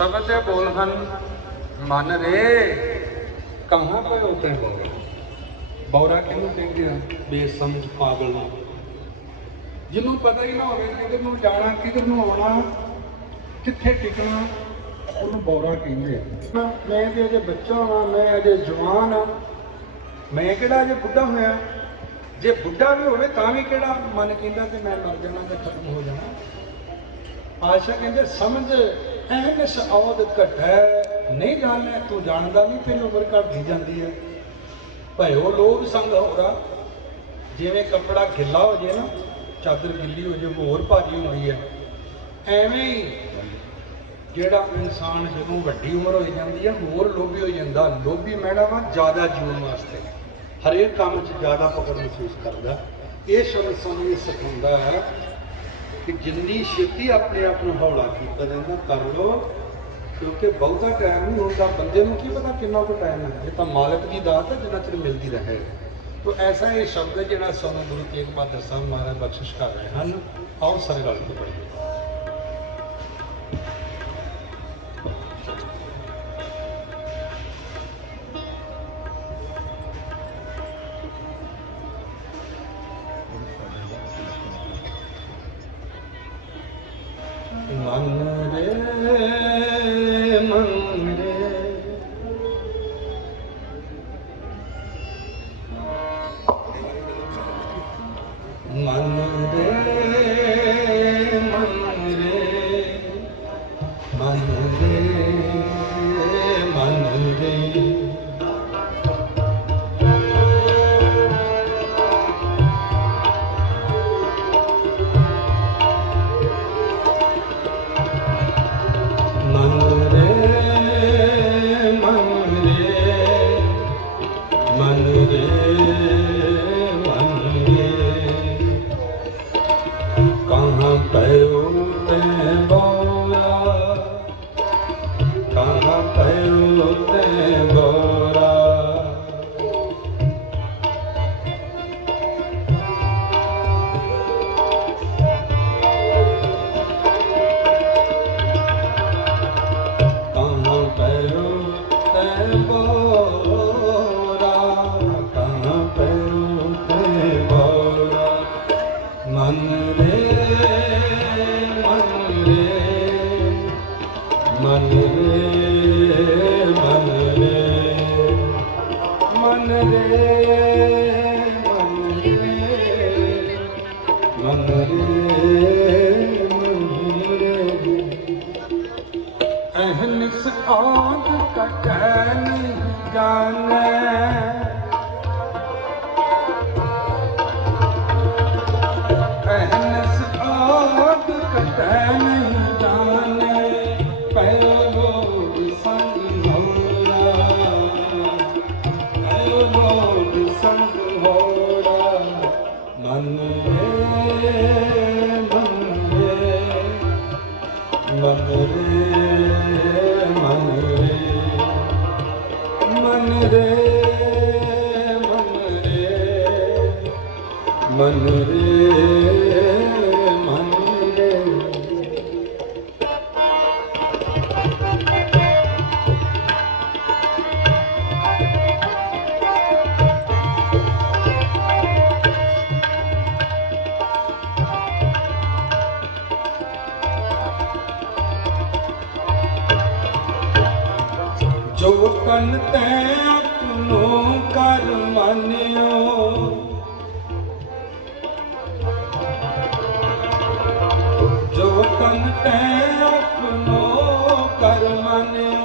ਸ਼ਬਦ ਬੋਲ ਹਨ। ਮਨ ਰੇ, ਕਹਾਂ ਪਏ ਉਤੇ ਬੋਲ। ਬੌਰਾ ਕਿਹਨੂੰ ਕਹਿੰਦੇ ਆ? ਬੇਸਮਝ ਪਾਗਲ ਨੂੰ। ਜਿਹਨੂੰ ਪਤਾ ਹੀ ਨਾ ਹੋਵੇ ਕਿਧਰ ਨੂੰ ਜਾਣਾ ਕਿਧਰ ਨੂੰ ਆਉਣਾ, ਕਿੱਥੇ ਟਿਕਣਾ, ਉਹਨੂੰ ਬੌਰਾ ਕਹਿੰਦੇ ਆ। ਮੈਂ ਤੇ ਅਜੇ ਬੱਚਾ ਹਾਂ ਮੈਂ ਅਜੇ ਜਵਾਨ ਹਾਂ ਮੈਂ ਕਿਹੜਾ ਅਜੇ ਬੁੱਢਾ ਹੋਇਆ? ਜੇ ਬੁੱਢਾ ਵੀ ਹੋਵੇ ਤਾਂ ਵੀ ਕਿਹੜਾ ਮਨ ਕਹਿੰਦਾ ਕਿ ਮੈਂ ਮਰ ਜਾਣਾ ਤੇ ਖਤਮ ਹੋ ਜਾਣਾ? ਆਸ਼ਾ ਕਹਿੰਦੇ, ਸਮਝ ਐਨਸ ਔਦ ਘਟੈ ਨਹੀਂ ਜਾਣਦਾ ਤੂੰ ਜਾਣਦਾ ਨਹੀਂ ਤੇਰੀ ਉਮਰ ਘਟਦੀ ਜਾਂਦੀ ਹੈ। ਭਇਓ ਲੋਭ ਸੰਗ ਹੋਰਾ ਜਿਵੇਂ ਕੱਪੜਾ ਗਿੱਲਾ ਹੋ ਜੇ ਨਾ, ਚਾਦਰ ਗਿੱਲੀ ਹੋ ਜੇ ਹੋਰ ਭਾਜੀ ਹੁੰਦੀ ਹੈ। ਐਵੇਂ ਹੀ ਜਿਹੜਾ ਇਨਸਾਨ ਜਦੋਂ ਵੱਡੀ ਉਮਰ ਹੋ ਜਾਂਦੀ ਹੈ, ਹੋਰ ਲੋਭੀ ਹੋ ਜਾਂਦਾ। ਲੋਭੀ ਮੈਡਮ ਵਾ ਜ਼ਿਆਦਾ ਜੀਵਨ ਵਾਸਤੇ। ਹਰੇਕ ਕੰਮ 'ਚ ਜ਼ਿਆਦਾ ਪਕੜ ਮਹਿਸੂਸ ਕਰਦਾ। ਇਹ ਸ਼ਬਦ ਸਾਨੂੰ ਇਹ ਸਿਖਾਉਂਦਾ ਹੈ ਕਿ ਜਿੰਨੀ ਛੇਤੀ ਆਪਣੇ ਆਪ ਨੂੰ ਹੌਲਾ ਕੀਤਾ ਜਾਂਦਾ, ਕਰ ਲੋ ਕਿਉਂਕਿ ਬਹੁਤਾ ਟਾਈਮ ਨਹੀਂ ਹੁੰਦਾ। ਬੰਦੇ ਨੂੰ ਕੀ ਪਤਾ ਕਿੰਨਾ ਕੁ ਟਾਈਮ ਹੈ। ਇਹ ਤਾਂ ਮਾਲਕ ਦੀ ਦਾਤ ਹੈ, ਜਿੰਨਾ ਚਿਰ ਮਿਲਦੀ ਰਹੇ। ਤੋ ਐਸਾ ਇਹ ਸ਼ਬਦ ਹੈ ਜਿਹੜਾ ਸਾਨੂੰ ਗੁਰੂ ਤੇਗ ਬਹਾਦਰ ਸਾਹਿਬ ਮਹਾਰਾਜ ਬਖਸ਼ਿਸ਼ ਕਰ ਰਹੇ ਹਨ। ਆਓ ਸਾਰੇ ਰਲ ਕੇ ਪੜ੍ਹੀਏ। Yeah. अपनो कर्मन्यो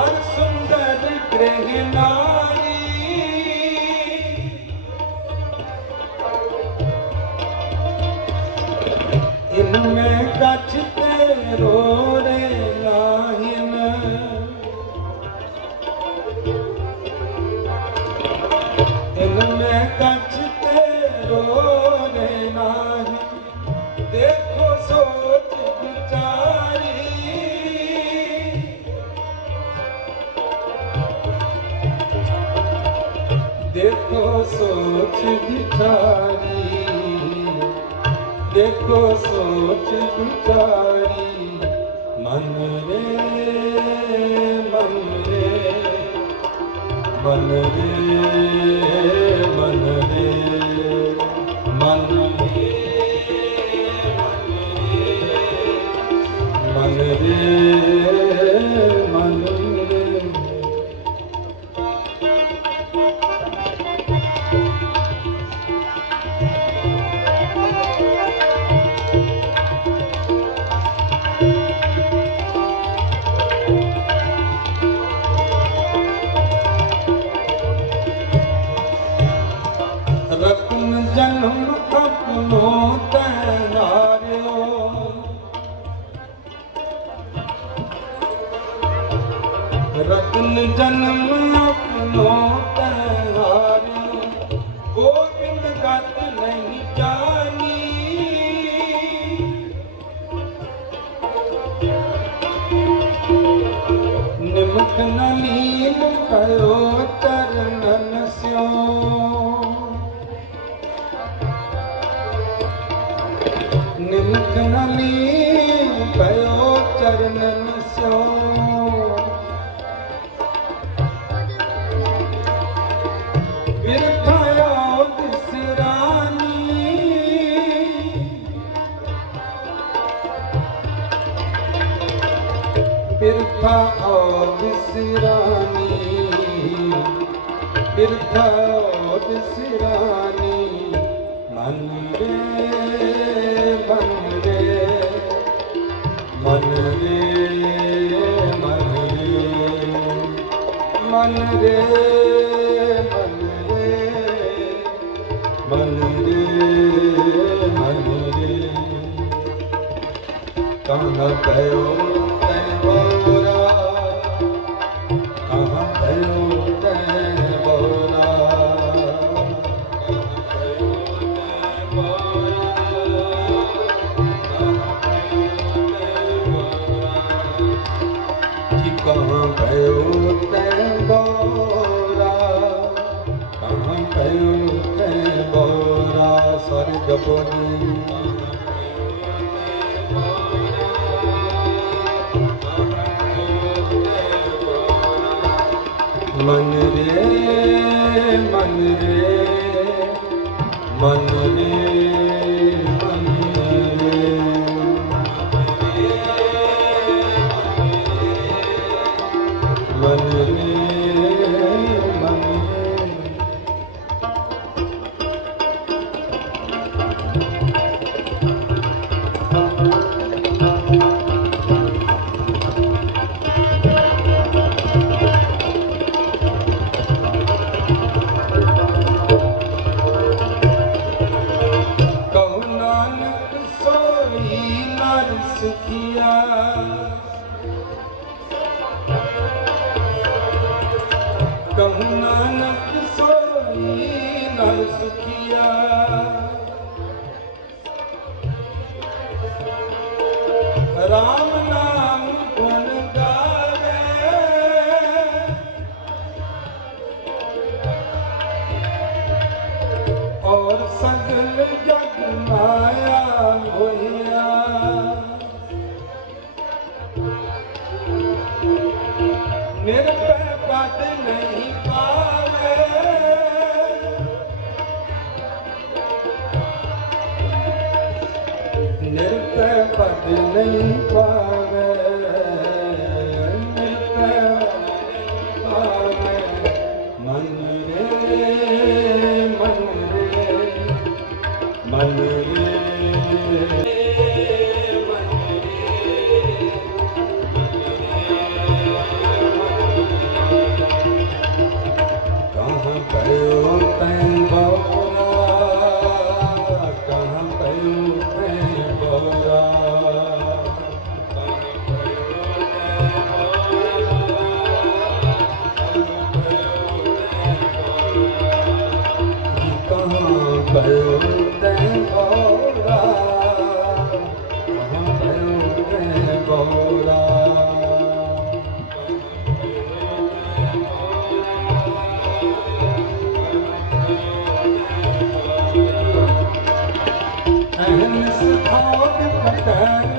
असुंदर गृहनाथ ਕੋ ਸੋਚ ਵਿਚਾਰੀ ਮਨ ਰੇ ਮਨ ਰੇ ਮਨ ਰੇ Hallelujah. Yeah. ਮਨ ਰੇ ਮਨ ਰੇ ਮਨ ਰੇ। ਕਹੂ ਨਾਨਕ ਸੋਈ ਨਾਲ ਸੁਖੀਆ। Oh,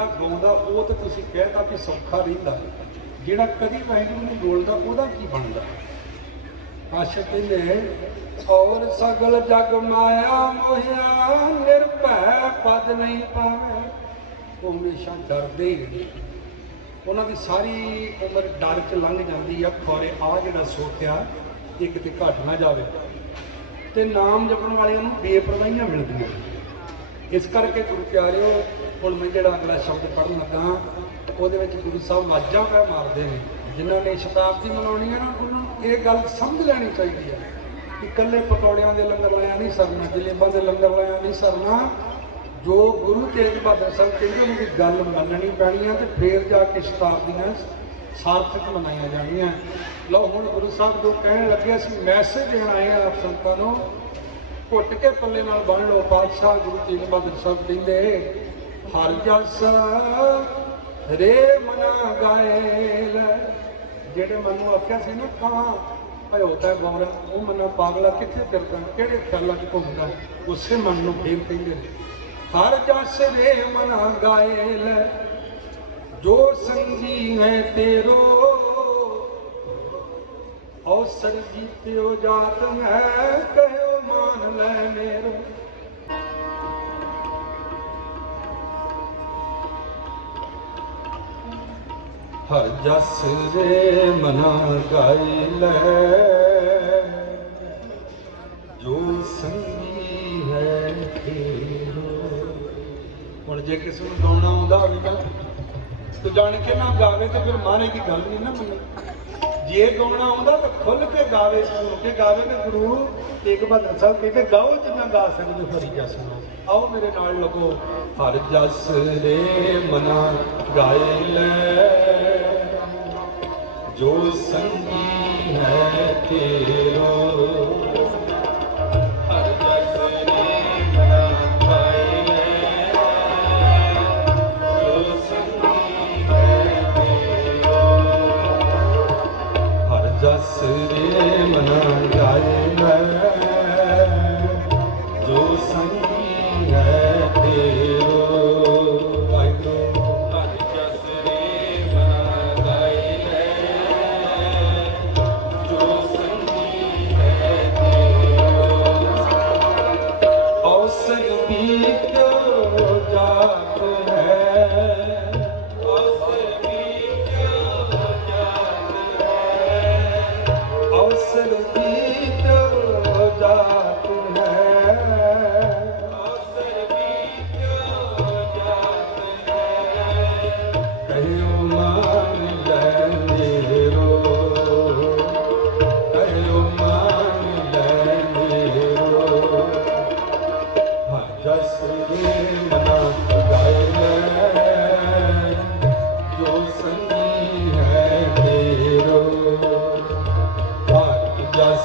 ਜਿਹੜਾ ਗਾਉਂਦਾ, ਉਹ ਤਾਂ ਤੁਸੀਂ ਕਹਿਤਾ ਕਿ ਸੌਖਾ ਰਹਿੰਦਾ। ਜਿਹੜਾ ਕਦੀ ਵਾਹਿਗੁਰੂ ਨੂੰ ਬੋਲਦਾ, ਉਹਦਾ ਕੀ ਬਣਦਾ? ਆਸ਼ਕ ਕਹਿੰਦੇ ਔਰ ਸਗਲ ਜਗ ਮਾਇਆ ਮੋਹਿਆ, ਨਿਰਭੈ ਪਦ ਨਹੀਂ ਪਾਵੇ। ਉਹ ਹਮੇਸ਼ਾ ਡਰਦੇ ਹੀ ਰਹਿੰਦੇ ਉਹਨਾਂ ਦੀ ਸਾਰੀ ਉਮਰ ਡਰ ਚ ਲੰਘ ਜਾਂਦੀ ਆ ਖੋਰੇ ਆ ਜਿਹੜਾ ਸੋਚਿਆ ਇਹ ਕਿਤੇ ਘਟ ਨਾ ਜਾਵੇ। ਤੇ ਨਾਮ ਜਪਣ ਵਾਲਿਆਂ ਨੂੰ ਬੇਪਰਵਾਹੀਆਂ ਮਿਲਦੀਆਂ। ਇਸ ਕਰਕੇ ਗੁਰੂ ਪਿਆਰਿਓ, ਹੁਣ ਮੈਂ ਜਿਹੜਾ ਅਗਲਾ ਸ਼ਬਦ ਪੜ੍ਹਨ ਲੱਗਾ, ਉਹਦੇ ਵਿੱਚ ਗੁਰੂ ਸਾਹਿਬ ਵਾਜਾਂ ਪੈ ਮਾਰਦੇ ਨੇ, ਜਿਨ੍ਹਾਂ ਨੇ ਸ਼ਤਾਬਦੀ ਮਨਾਉਣੀ ਹੈ ਨਾ, ਉਹਨਾਂ ਨੂੰ ਇਹ ਗੱਲ ਸਮਝ ਲੈਣੀ ਚਾਹੀਦੀ ਹੈ ਕਿ ਇਕੱਲੇ ਪਕੌੜਿਆਂ ਦੇ ਲੰਗਰ ਲਾਇਆ ਨਹੀਂ ਸਰਨਾ, ਜਲੇਬਾਂ ਦੇ ਲੰਗਰ ਲਾਇਆ ਨਹੀਂ ਸਰਨਾ। ਜੋ ਗੁਰੂ ਤੇਗ ਬਹਾਦਰ ਸਾਹਿਬ ਕਹਿੰਦੇ ਉਹਨਾਂ ਦੀ ਗੱਲ ਮੰਨਣੀ ਪੈਣੀ ਹੈ ਤੇ ਫੇਰ ਜਾ ਕੇ ਸ਼ਤਾਬਦੀਆਂ ਸਾਰਥਕ ਮਨਾਈਆਂ ਜਾਣੀਆਂ। ਲਓ, ਹੁਣ ਗੁਰੂ ਸਾਹਿਬ ਜੋ ਕਹਿਣ ਲੱਗੇ, ਅਸੀਂ ਮੈਸੇਜ ਦੇਣ ਆਏ ਆ ਆਪ ਸੰਤਾਂ ਨੂੰ ਘੁੱਟ ਕੇ ਪੱਲੇ ਨਾਲ ਬੰਨ ਲਓ ਪਾਤਸ਼ਾਹ ਗੁਰੂ ਤੇਗ ਬਹਾਦਰ ਸਾਹਿਬ ਕਹਿੰਦੇ, ਹਰ ਜਸ ਰੇ ਮਨਾ ਗਾਇਲ ਜਿਹੜੇ ਮਨ ਆਖਿਆ ਸੀ ਨਾ ਕਾਂ ਭਇਓਤਾ ਗੌਰ, ਉਹ ਮਨਾ ਪਾਗਲਾ ਕਿੱਥੇ ਫਿਰਦਾ ਕਿਹੜੇ ਖਿਆਲਾਂ 'ਚ ਘੁੰਮਦਾ? ਉਸੇ ਮਨ ਨੂੰ ਫੇਰ ਕਹਿੰਦੇ ਹਰ ਜਸ ਰੇ ਮਨਾ ਗਾਇਲ ਜੋ ਸੰਗੀ ਹੈ ਤੇਰੋ, ਔਸਰ ਜੀਤਿਓ ਜਾਤ ਹੈ ਕਹਿਓ। ਮਾਨ ਲੈ ਮੇਰੋ। ਹਰ ਜਸ ਰੇ ਮਨਾ ਗਾਈ ਲੈ। ਜੋ ਸੰਗੀ ਹੈ ਤੇਰੋ। ਹੁਣ ਜੇ ਕਿਸੇ ਨੂੰ ਗਾਉਣਾ ਆਉਂਦਾ ਹੋਵੇ ਤਾਂ ਤੂੰ ਜਾਣ ਕੇ ਨਾ ਗਾਵੇ ਤੇ ਫਿਰ ਮਾਰੇ ਦੀ ਗੱਲ ਨਹੀਂ ਨਾ ਬਣੀ ਜੇ ਗਾਉਣਾ ਆਉਂਦਾ ਤਾਂ ਖੁੱਲ ਕੇ ਗਾਵੇ, ਸੁਣ ਕੇ ਗਾਵੇ ਤੇ ਗੁਰੂ ਤੇਗ ਬਹਾਦਰ ਸਾਹਿਬ ਕਹਿੰਦੇ ਗਾਓ ਜਿੰਨਾ ਗਾ ਸਕਦੇ ਹਰੀ ਜਸ ਆਓ ਮੇਰੇ ਨਾਲ ਲੱਗੋ, ਹਰ ਜਸ ਰੇ ਮਨਾ ਗਾਏ ਲੈ। ਜੋ ਸੰਗੀ ਹੈ ਤੇਰੋ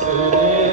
ਹਰ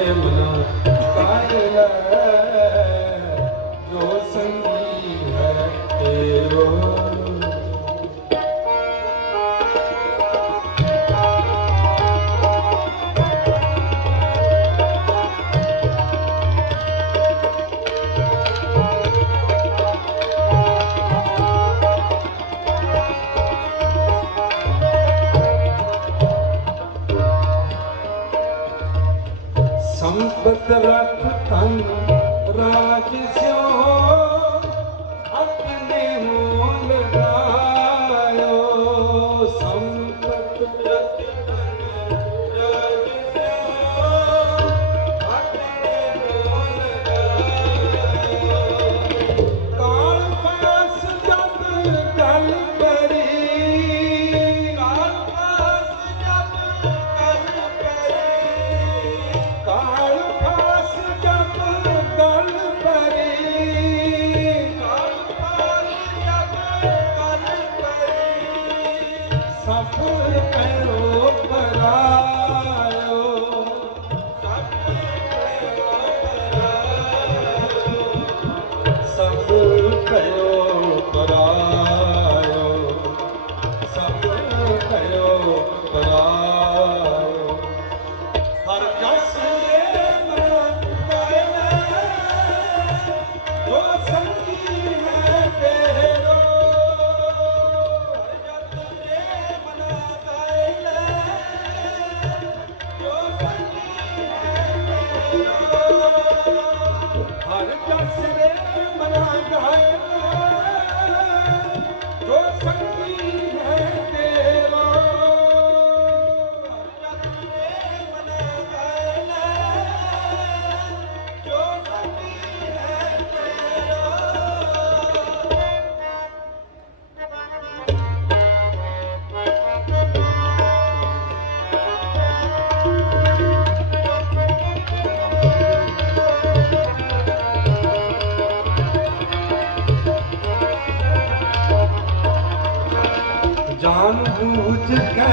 ਬੂਝ ਕੇ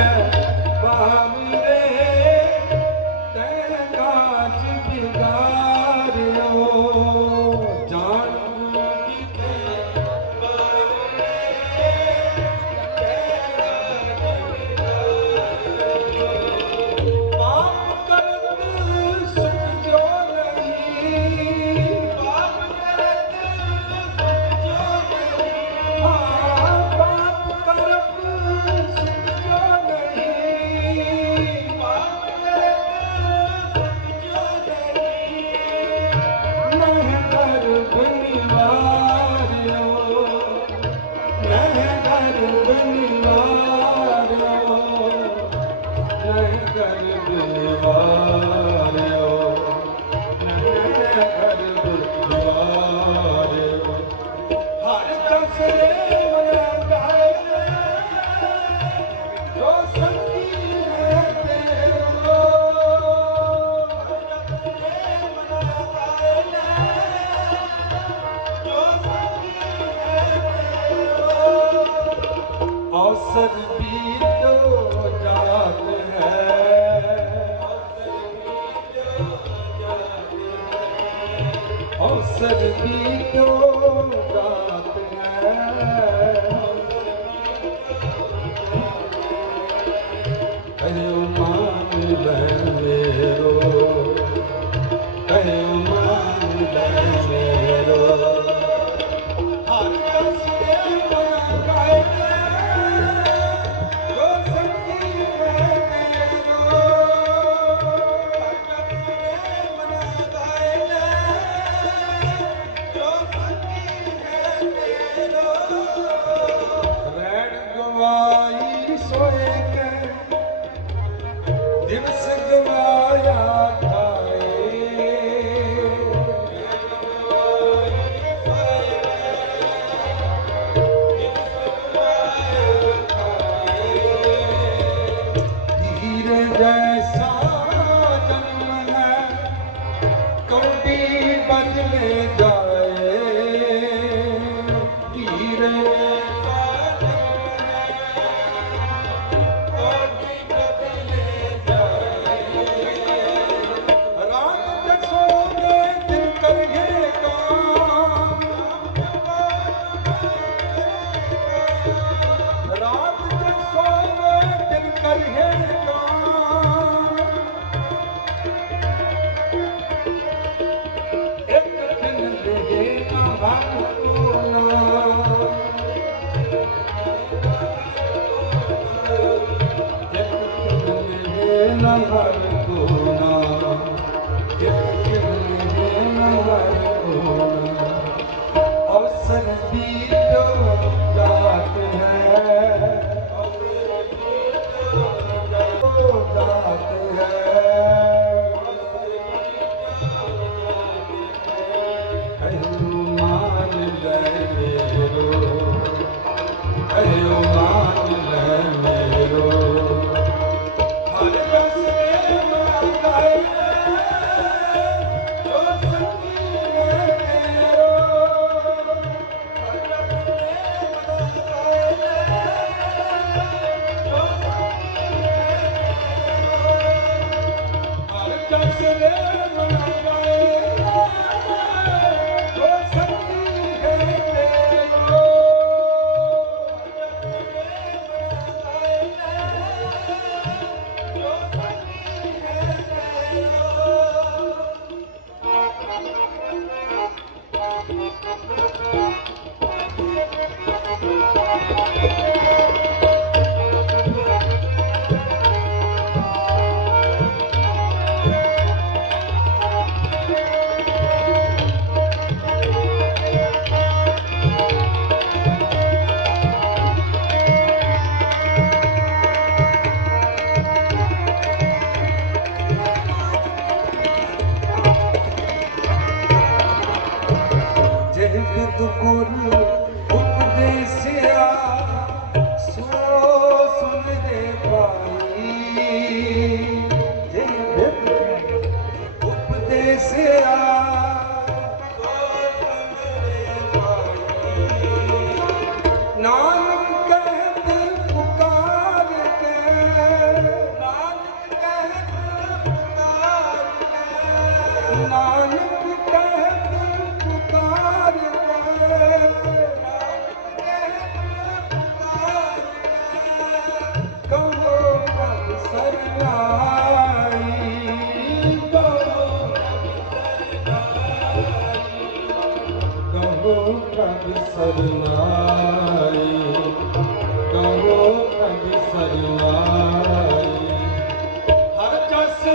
ਬਾਮਰੇ ਕਹਿਓ ਮਾਨ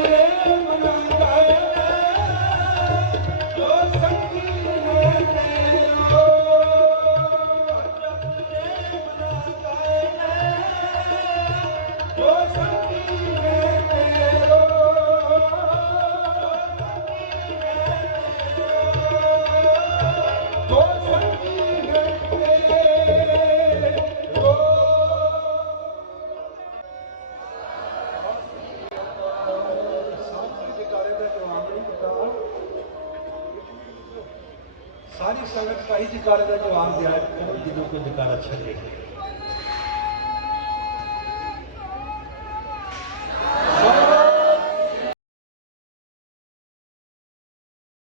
ਮਨ ਗਾਏ